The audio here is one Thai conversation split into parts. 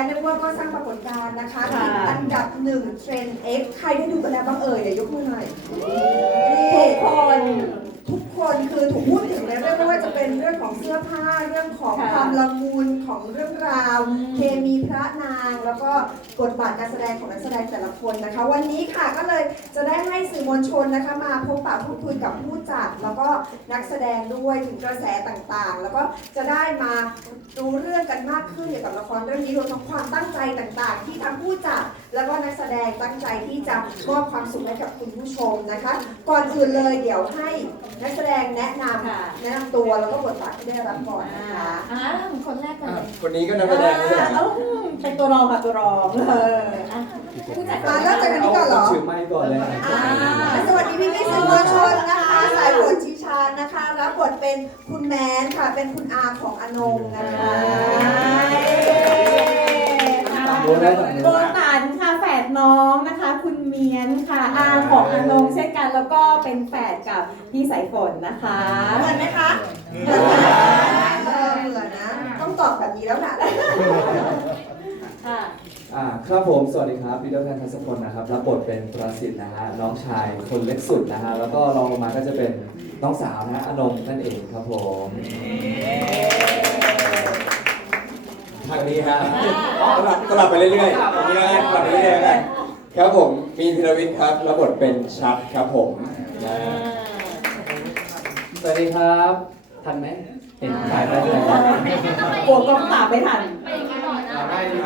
งเรียกว่าก็สร้างปรากฏการณ์นะคะค่ะ ติดอันดับหนึ่งเทรนด์ X ใครได้ดูกันแล้วบ้างเอ่ยเดี๋ยวยกมือหน่อยทุกคนทุกคนคือถูกพูด รื่องของเสื้อผ้าเรื่องของค่ะความละมุนของเรื่องราว อืม เคมีพระนาง แล้วก็บทบาทการแสดงของนักแสดงแต่ละคนนะคะ วันนี้ค่ะก็เลยจะได้ให้สื่อมวลชนนะคะ มาพบปะพูดคุยกับผู้จัด แล้วก็นักแสดงด้วยถึงกระแสต่างๆ แล้วก็จะได้มารู้เรื่องกันมากขึ้นเกี่ยวกับละครเรื่องนี้รวมทั้งความตั้งใจต่างๆ ที่ทั้งผู้จัด แล้วก็นักแสดงตั้งใจที่จะมอบความสุขให้กับคุณผู้ชมนะคะ ก่อนอื่นเลยเดี๋ยวให้นักแสดงแนะนค่ะำแนะนำตัวแล้วก็บทบาทที่ได้รับก่อนนะอ่าคะอ่าคนแรกกันเลยคนนี้ก็นักแสดงไม่ใช่เหรอเอ้าเป็นตัวรองค่ะตัวรองเอออะผู้จัดมาเริ่มจากอันนี้ก่อนเหรอถือไม้ก่อนเลยนะอ่าสวัสดีพี่พี่ๆสื่อมวลชนนะคะสายฝนชิชานนะคะ รับบทเป็นคุณแมนค่ะ เป็นคุณอาของอนงนะคะตามรู้ได้ตามโบรู้ตันค่ะแฝดน้องนะคะ คุณเมียนค่ะอาของอนงเช่นกันแล้วก็เป็นแฝดกับพี่สายฝนนะคะเหมือนไหมคะเออเหมือนนะ ต้องตอบแบบนี้แล้วนะค่ะอ่าครับผม สวัสดีครับปีเตอร์แพนทัศพลนะครับ รับบทเป็นประสิทธิ์นะฮะ น้องชายคนเล็กสุดนะฮะ แล้วก็รองลงมาก็จะเป็นน้องสาวนะฮะอนงนั่นเองครับผมทางนี้ฮะอ๋อสลับสลับไปเรื่อยๆตรงนี้แล้วกันสลับไปเรื่อยๆแล้วกัน ครับผมมีนธีรวิทย์ครับรับบทเป็นชัดครับผมนะสวัสดีครับ ทันไหมเห็นถ่ายไปเลยกลัวกล้องตามไม่ทัน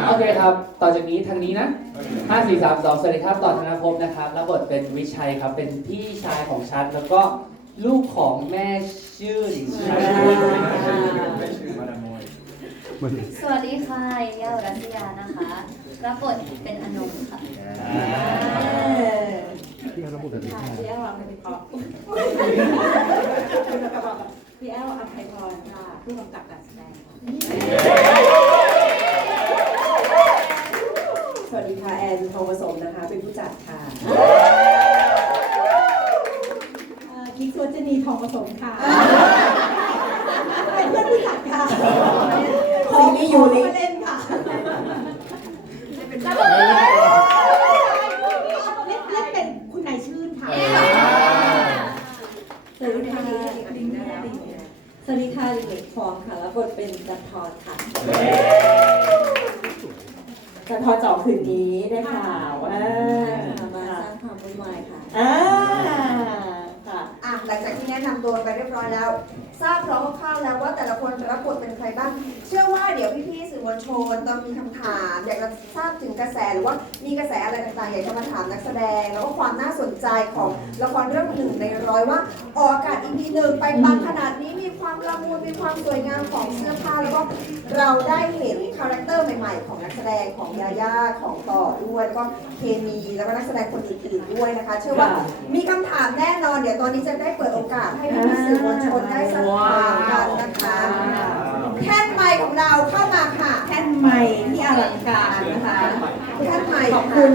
โอเคครับ ต่อจากนี้ทางนี้นะ 5 4 3 2 สวัสดีครับ ต่อธนภพนะครับ รับบทเป็นวิชัยครับ เป็นพี่ชายของชัด แล้วก็ลูกของแม่ชื่น สวัสดีค่ะเยาวรัตยานะคะ รับบทเป็นอนงค่ะพี่แอลพี่แอลอภัยพรพี่แอลอภัยพรค่ะผู้กำกับการแสดงค่ะสวัสดีค่ะแอนทองผสมนะคะ เป็นผู้จัดค่ะกิ๊กสวจนีทองผสมค่ะ เป็นเพื่อนผู้จัดค่ะ ซีรีส์ยูริเล่นค่ะเล่นเล่นเป็นคุณนายชื่นค่ะสวัสดีค่ะสวัสดีค่ะลิเล็กฟองค่ะแล้วบทเป็นจันทรค่ะจันทรเจาะคืนนี้ได้ข่าวว่ามาสร้างความวุ่นวายค่ะอ่าค่ะอะหลังจากที่ แนะนำตัวไปเรียบร้อยแล้ว ทราบพร้อมคร่าวๆแล้วว่าแต่ละคนรับบทเป็นใครบ้าง เชื่อว่าเดี๋ยวพี่ๆสื่อมวลชนต้องมีคำถามอยากจะทราบถึงกระแสหรือว่ามีกระแสอะไรต่างๆอยากจะมาถามนักแสดง แล้วก็ความน่าสนใจของละครเรื่องหนึ่งในร้อยว่าออกอากาศอีพีหนึ่งไปปังขนาดนี้มีความละมุนมีความสวยงามของเสื้อผ้าแล้วก็ เราได้เห็นคาแรคเตอร์ใหม่ๆ ของนักแสดงของยาย่าของต่อด้วยแล้วก็เคมีแล้วก็นักแสดงคนอื่นๆด้วยนะคะ เชื่อว่าค่ะมีคำถามแน่นอน เดี๋ยวตอนนี้จะได้เปิดโอกาสให้พี่ๆสื่อมวลชนได้สักถามกันนะคะแท่นไมค์ของเราเข้ามาค่ะ แท่นใหม่ที่อลังการนะคะแท่นไมค์ขอบคุณ